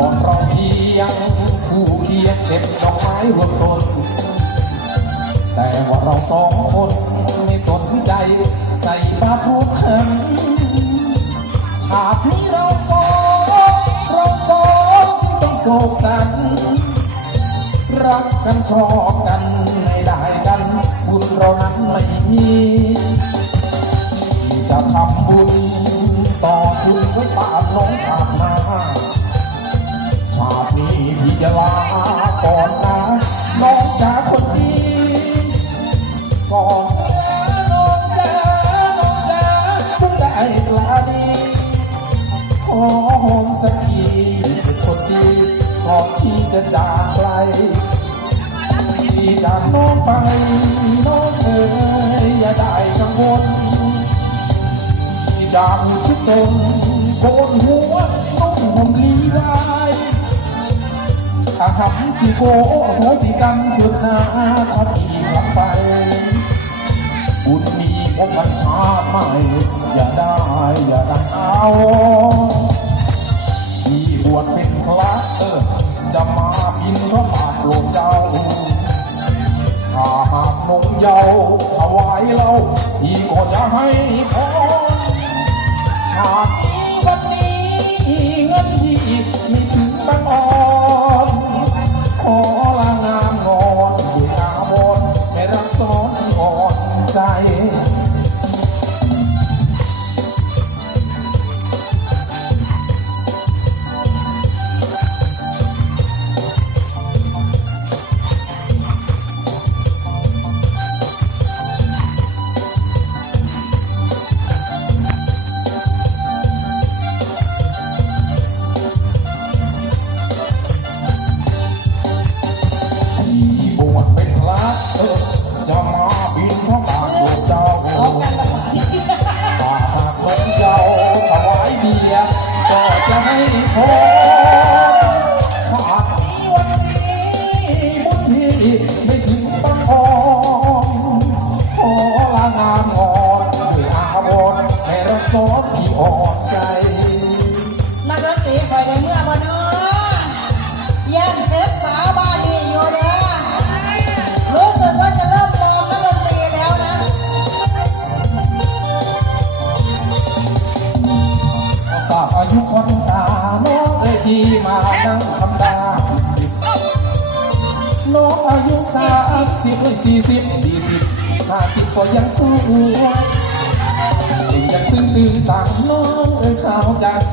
ของเอาเพียงผู้เคียงเก็บดอกไม้รวมต้นแต่ว่าเราสองคนไม่สนใจใส่บาตรทุกเข็มฉากนี้เราสองเราสองจึงต้องโศกสันรักกันชอบกันให้ได้กันบุญเรานั้นไม่มีจะทำบุญต่อคุณไว้ปากน้องชากมาาตินี้พี่จะลาก่อนนะน้องจ๋าคนดีก่อนนะน้องจ๋าน้องจ๋าเพิ่งได้กลาดีขอหอมสักทีเป็นคนดีก่อนที่จะจากไกลที่จากน้องไปน้องเอ๋ยอย่าได้กังวลที่จากทุกตนโกนหัวน้องผมลีไว้ ถ้าทำสิโกโหสิกรรมเถิดนาถ้าพี่กลับไปบุญมีผมบัญชาไม่อย่าได้อย่าได้เอาที่บวชเป็นพระเออจะมาบินพระบาทโปรดเจ้าถ้าหากนงเยาถวายเราพี่ก็จะให้พรชาตินี้วันนี้เงินที่ไม่ ให้รักสอพี่อ่อนใจ นักดนตรีคอยในเมื่อบ่เนาะย่านเพชรสาวบ้านนี่อยู่เด้อรู้สึกว่าจะเริ่มมองนักดนตรีแล้วนะ ทราบอายุคนตาน้องเอ้ยที่มานั่งทำดาน้องอายุสามสิบสี่สิบสี่สิบห้าสิบก็ยังสวย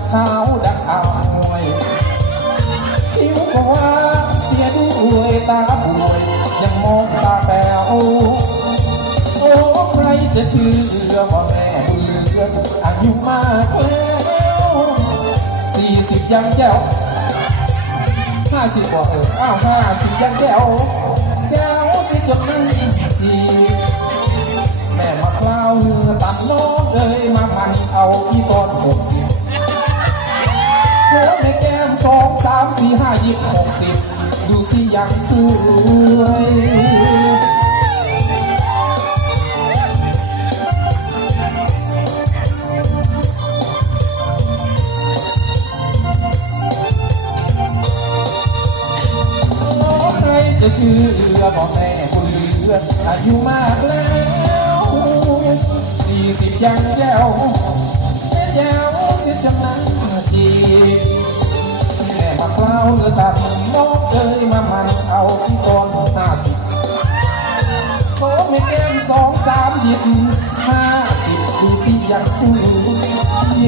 จากขาวดักอ่าวมวยผิวก็ว่าเสียด้วยตาป่วยยังมองตาแป๋วโอ้ใครจะเชื่อว่าแม่บุญเลืออายุมากแล้วสี่สิบยังแจ๋วห้าสิบกว่าเอออ้าวห้าสิบยังแจ๋วแจ๋วสิจนนั่ง ในแก้มสองสามสี่ห้ายี่หกสิบดูสิยังสวยน้องใครจะเชื่อบอกแม่บุญเลืออายุมากแล้วสี่สิบยังแก้วแจ๋ว เสียจำนันจีแม่มาเคล้าวเนื้อตัดน้องเอ้ยมามันเอาที่ตอนห้าสิบโค้ไม่เกมสองสามหยิบห้าสิบดูสิยังสวย